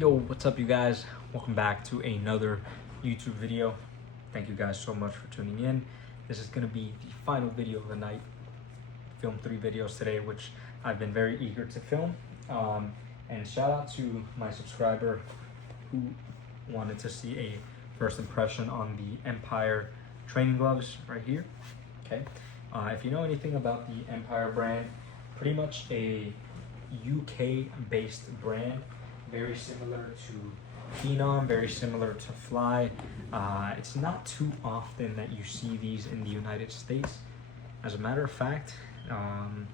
Yo, what's up you guys? Welcome back to another YouTube video. Thank you guys so much for tuning in. This is going to be the final video of the night. Filmed 3 videos today, which I've been very eager to film. And shout out to my subscriber who wanted to see a first impression on the Empire training gloves right here. Okay. If you know anything about the Empire brand, pretty much a UK based brand, very similar to Phenom, very similar to Fly. It's not too often that you see these in the United States. As a matter of fact, I'm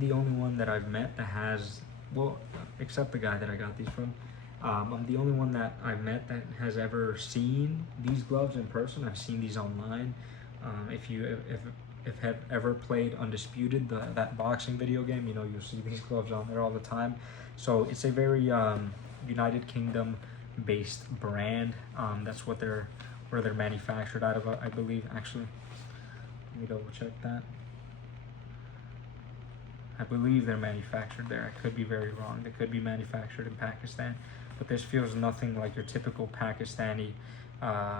the only one that I've met that has, well, except the guy that I got these from. I'm the only one that I've met that has ever seen these gloves in person. I've seen these online. If have ever played Undisputed, that boxing video game, you know, you'll see these gloves on there all the time. So it's a very United Kingdom based brand. That's what where they're manufactured out of, I believe. Actually, let me double check that. I believe they're manufactured there. I could be very wrong. They could be manufactured in Pakistan, but this feels nothing like your typical Pakistani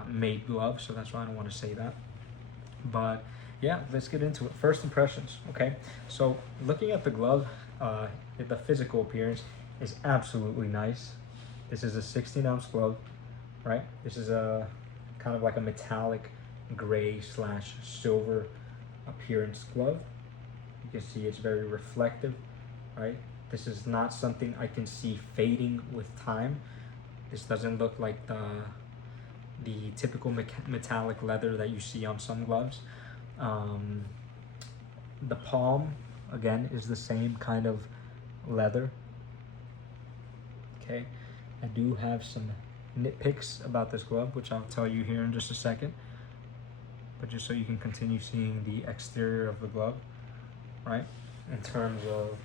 made glove, so that's why I don't want to say that. But yeah, let's get into it. First impressions, okay? So looking at the glove, the physical appearance is absolutely nice. This is a 16-ounce glove, right? This is a kind of like a metallic gray / silver appearance glove. You can see it's very reflective, right? This is not something I can see fading with time. This doesn't look like the typical metallic leather that you see on some gloves. The palm, again, is the same kind of leather. Okay, I do have some nitpicks about this glove, which I'll tell you here in just a second. But just so you can continue seeing the exterior of the glove, right? In terms of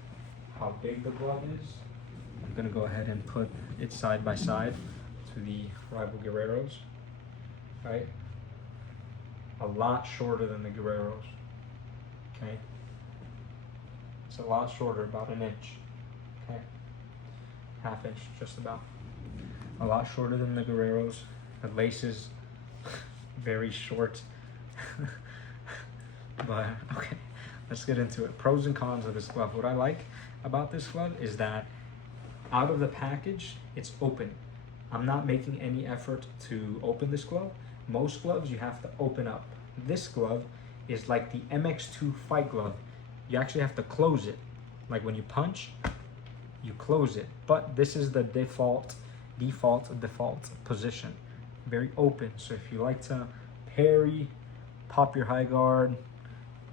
how big the glove is, I'm gonna go ahead and put it side by side to the rival Guerreros, right? A lot shorter than the Guerreros, okay? It's a lot shorter, about an inch, okay? Half inch, just about. A lot shorter than the Guerreros. The laces, very short. But, okay, let's get into it. Pros and cons of this glove. What I like about this glove is that out of the package, it's open. I'm not making any effort to open this glove. Most gloves you have to open up. This glove is like the MX2 fight glove. You actually have to close it. Like when you punch, you close it. But this is the default position. Very open. So if you like to parry, pop your high guard,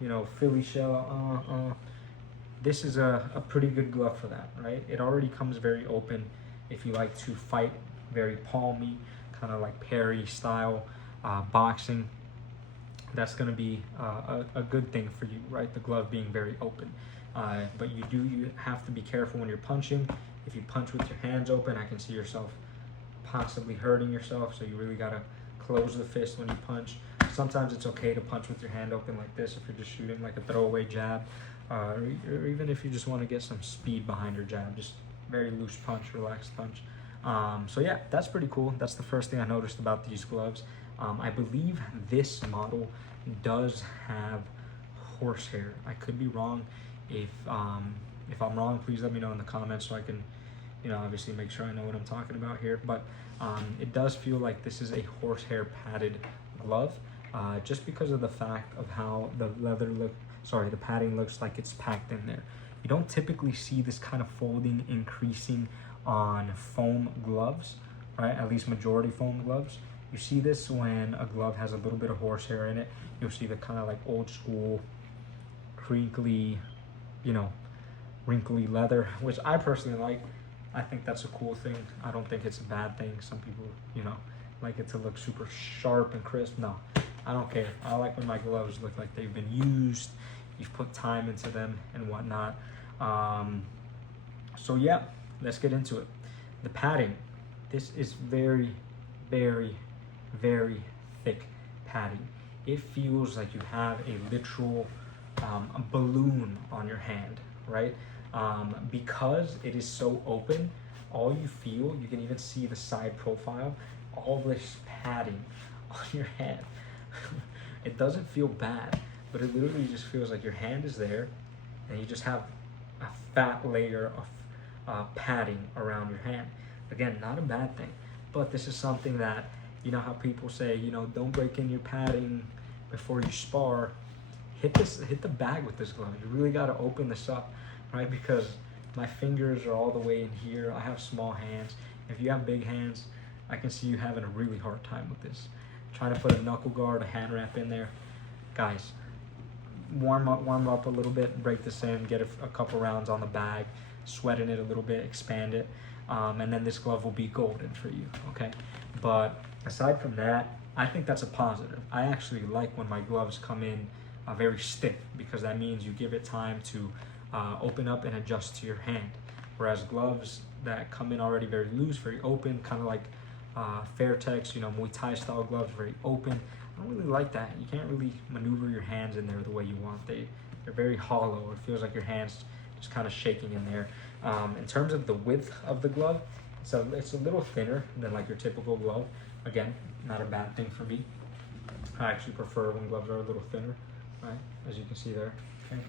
you know, Philly shell, this is a pretty good glove for that, right? It already comes very open. If you like to fight very palmy, kind of like parry style, boxing, that's going to be a good thing for you, right? The glove being very open. But you have to be careful when you're punching. If you punch with your hands open, I can see yourself possibly hurting yourself, so you really got to close the fist when you punch. Sometimes it's okay to punch with your hand open like this if you're just shooting like a throwaway jab, or even if you just want to get some speed behind your jab, just very loose punch, relaxed punch. So yeah, that's pretty cool. That's the first thing I noticed about these gloves. I believe this model does have horsehair. I could be wrong. If I'm wrong, please let me know in the comments so I can, you know, obviously make sure I know what I'm talking about here. But it does feel like this is a horsehair padded glove, just because of the fact of how the the padding looks like it's packed in there. You don't typically see this kind of folding increasing on foam gloves, right? At least majority foam gloves. You see this when a glove has a little bit of horsehair in it. You'll see the kind of like old school, crinkly, you know, wrinkly leather, which I personally like. I think that's a cool thing. I don't think it's a bad thing. Some people, you know, like it to look super sharp and crisp. No, I don't care. I like when my gloves look like they've been used. You've put time into them and whatnot. So yeah, let's get into it. The padding. This is very, very, very thick padding. It feels like you have a literal a balloon on your hand, right? Because it is so open, all you feel, you can even see the side profile, all this padding on your hand. It doesn't feel bad, but it literally just feels like your hand is there and you just have a fat layer of padding around your hand. Again, not a bad thing, but this is something that, you know how people say, you know, don't break in your padding before you spar. Hit the bag with this glove. You really got to open this up, right? Because my fingers are all the way in here. I have small hands. If you have big hands, I can see you having a really hard time with this. Trying to put a knuckle guard, a hand wrap in there. Guys, warm up a little bit, break this in, get a couple rounds on the bag, sweat in it a little bit, expand it, and then this glove will be golden for you, okay? But aside from that, I think that's a positive. I actually like when my gloves come in very stiff, because that means you give it time to open up and adjust to your hand. Whereas gloves that come in already very loose, very open, kind of like Fairtex, you know, Muay Thai style gloves, very open. I don't really like that. You can't really maneuver your hands in there the way you want. They're very hollow. It feels like your hands just kind of shaking in there. In terms of the width of the glove, it's a little thinner than like your typical glove. Again, not a bad thing for me. I actually prefer when gloves are a little thinner, right? As you can see there. Okay.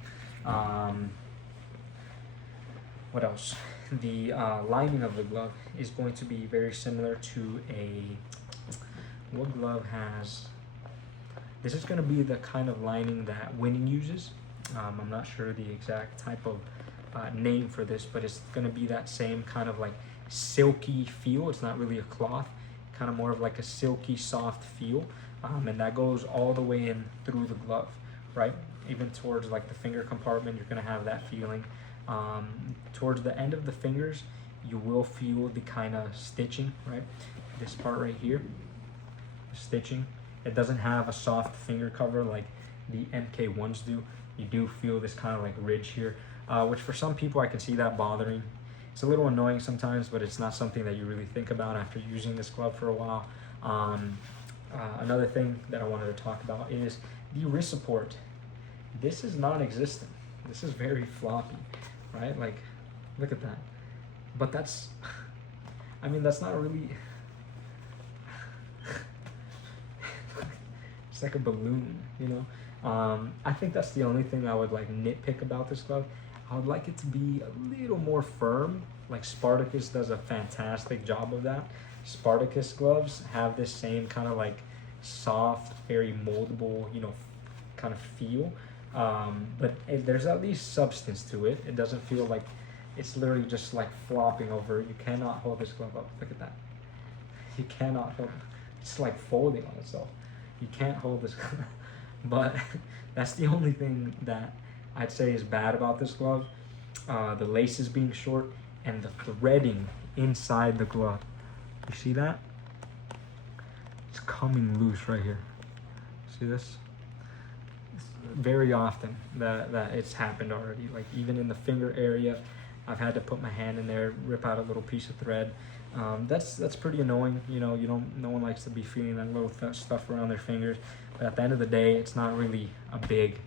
What else? The lining of the glove is going to be very similar to what glove has. This is going to be the kind of lining that Winning uses. I'm not sure the exact type of name for this, but it's going to be that same kind of like silky feel. It's not really a cloth, kind of more of like a silky soft feel, and that goes all the way in through the glove, right? Even towards like the finger compartment, you're going to have that feeling. Towards the end of the fingers, you will feel the kind of stitching, right? This part right here, the stitching. It doesn't have a soft finger cover like the MK1s do. You do feel this kind of like ridge here, which for some people I can see that bothering. It's a little annoying sometimes, but it's not something that you really think about after using this glove for a while. Another thing that I wanted to talk about is the wrist support. This is non-existent. This is very floppy, right? Like, look at that. But that's, I mean, that's not really, it's like a balloon, you know? I think that's the only thing I would like nitpick about this glove. I would like it to be a little more firm. Like Spartacus does a fantastic job of that. Spartacus gloves have this same kind of like soft, very moldable, you know, kind of feel. But there's at least substance to it. It doesn't feel like it's literally just like flopping over. You cannot hold this glove up. Look at that. You cannot hold it. It's like folding on itself. You can't hold this glove. But that's the only thing that I'd say is bad about this glove. The laces being short and the threading inside the glove. You see that? It's coming loose right here. See this? Very often that it's happened already. Like even in the finger area, I've had to put my hand in there, rip out a little piece of thread. That's pretty annoying. You know, no one likes to be feeling that little stuff around their fingers. But at the end of the day, it's not really a big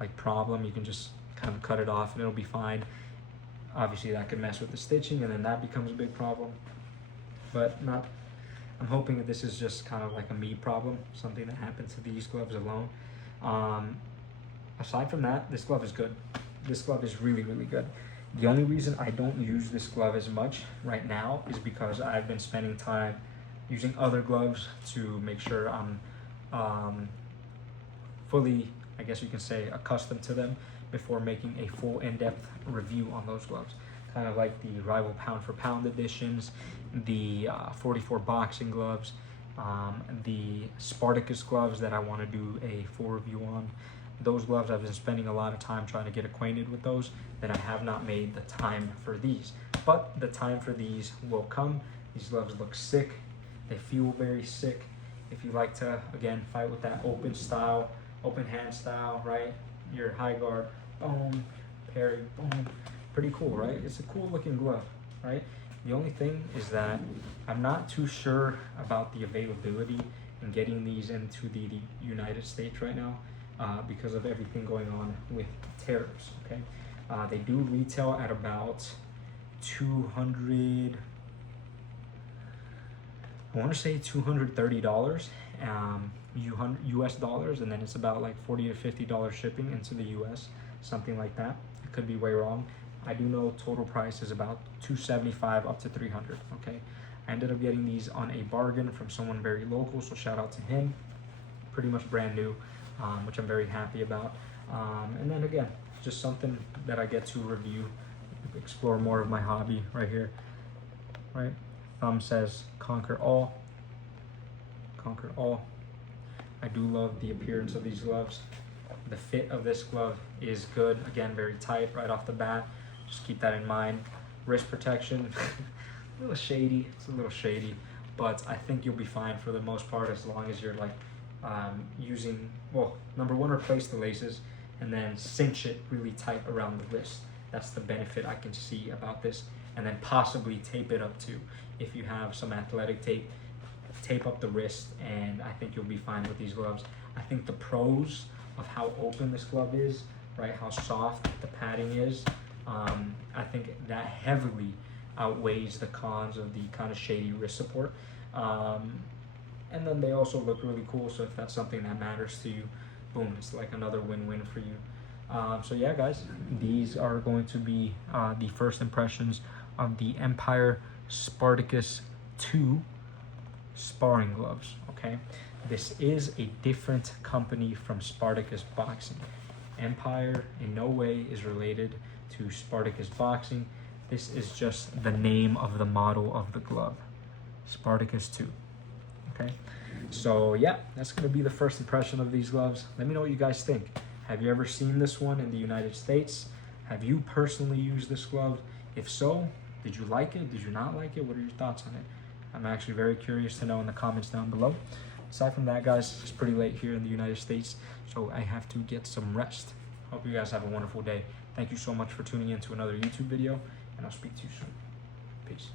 like problem. You can just kind of cut it off and it'll be fine. Obviously that could mess with the stitching and then that becomes a big problem. But not. I'm hoping that this is just kind of like a me problem, something that happens to these gloves alone. Aside from that, this glove is good. This glove is really, really good. The only reason I don't use this glove as much right now is because I've been spending time using other gloves to make sure I'm fully, I guess you can say, accustomed to them before making a full in-depth review on those gloves. Kind of like the Rival Pound for Pound editions, the 44 boxing gloves, the Spartacus gloves that I want to do a full review on. Those gloves, I've been spending a lot of time trying to get acquainted with those, that I have not made the time for these. But the time for these will come. These gloves look sick. They feel very sick. If you like to, again, fight with that open style, open hand style, right? Your high guard, boom, parry, boom. Pretty cool, right? It's a cool looking glove, right? The only thing is that I'm not too sure about the availability in getting these into the United States right now. Because of everything going on with tariffs, okay? They do retail at about $200 I want to say $230 US dollars, and then it's about like $40 to $50 shipping into the US, something like that. I could be way wrong. I do know total price is about $275 up to $300. Okay, I ended up getting these on a bargain from someone very local, so shout out to him. Pretty much brand new, which I'm very happy about. And then again, just something that I get to review, explore more of my hobby right here. Right, thumb says conquer all. Conquer all. I do love the appearance of these gloves. The fit of this glove is good. Again, very tight right off the bat. Just keep that in mind. Wrist protection, a little shady. It's a little shady, but I think you'll be fine for the most part as long as you're like using, well, number one, replace the laces and then cinch it really tight around the wrist. That's the benefit I can see about this. And then possibly tape it up too. If you have some athletic tape, tape up the wrist, and I think you'll be fine with these gloves. I think the pros of how open this glove is, right, how soft the padding is, I think that heavily outweighs the cons of the kind of shady wrist support. And then they also look really cool, so if that's something that matters to you, boom, it's like another win-win for you. So yeah, guys, these are going to be the first impressions of the Empire Spartacus 2 sparring gloves. Okay, this is a different company from Spartacus Boxing. Empire in no way is related to Spartacus Boxing. This is just the name of the model of the glove, Spartacus 2. Okay, so yeah, that's going to be the first impression of these gloves. Let me know what you guys think. Have you ever seen this one in the United States? Have you personally used this glove? If so, did you like it? Did you not like it? What are your thoughts on it? I'm actually very curious to know in the comments down below. Aside from that, guys, it's pretty late here in the United States, so I have to get some rest. Hope you guys have a wonderful day. Thank you so much for tuning in to another YouTube video, and I'll speak to you soon. Peace.